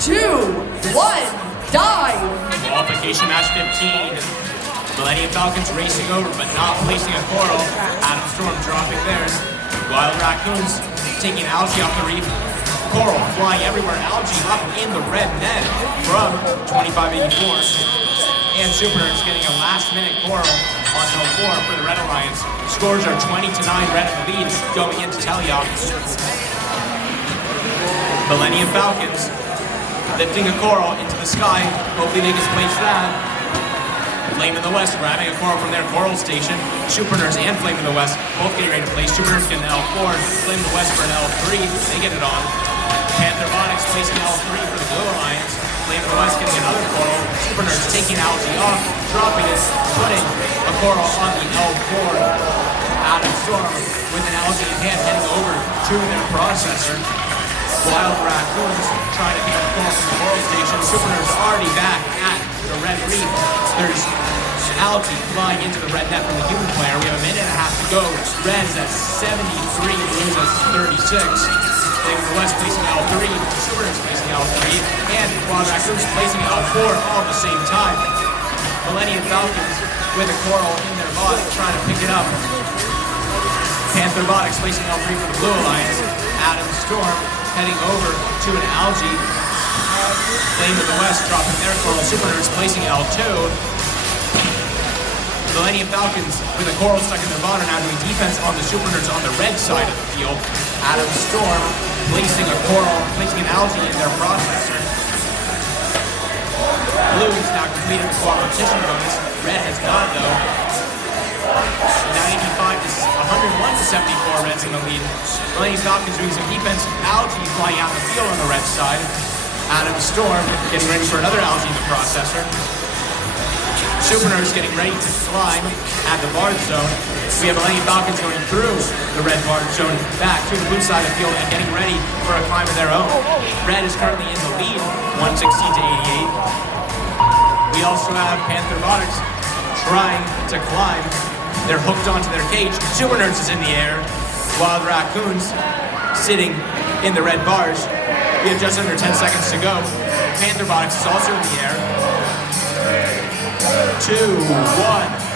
2, 1, dive! Qualification match 15. Millennium Falcons racing over but not placing a coral. AtomStorm dropping theirs. Wild Raccoons taking algae off the reef. Coral flying everywhere. Algae up in the red net from 2584. And SuperNURDs getting a last-minute coral on L4 for the Red Alliance. Scores are 20-9 Red in the lead going into Teleop. Millennium Falcons lifting a coral into the sky. Hopefully they can place that. Flame in the West grabbing a coral from their coral station. SuperNURDs and Flame in the West both getting ready to place. SuperNURDs get an L4. Flame in the West for an L3. They get it on. Pantherbotics placing L3 for the Blue Alliance. Flame in the West getting another coral. SuperNURDs taking algae off, dropping it, putting a coral on the L4. AtomStorm with an algae in hand heading over to their processor. Wild Raccoons trying to pick up a coral from the coral station. SuperNURDs already back at the red reef. There's algae flying into the red net from the human player. We have a minute and a half to go. Red is at 73, Blues at 36. Flame in the West placing L3, SuperNURDs placing L3, and Wild Raccoons placing L4 all at the same time. Millennium Falcons with a coral in their bot trying to pick it up. Pantherbotics placing L3 for the Blue Alliance. AtomStorm heading over to an algae. Flame in the West dropping their coral. SuperNURDs placing L2. Millennium Falcons with a coral stuck in their bot are now doing defense on the SuperNURDs on the red side of the field. AtomStorm placing a coral, placing an algae in their processor. Blue has now completed the competition bonus. Red has not though. 101-74 Reds in the lead. Millennium Falcons doing some defense. Algae flying out in the field on the red side. AtomStorm getting ready for another algae in the processor. SuperNURDs getting ready to climb at the barred zone. We have Millennium Falcons going through the red barred zone back to the blue side of the field and getting ready for a climb of their own. Red is currently in the lead, 116-88. We also have Pantherbotics trying to climb. They're hooked onto their cage. SuperNURDs is in the air. Wild Raccoons sitting in the red bars. We have just under 10 seconds to go. Pantherbotics is also in the air. 2, 1.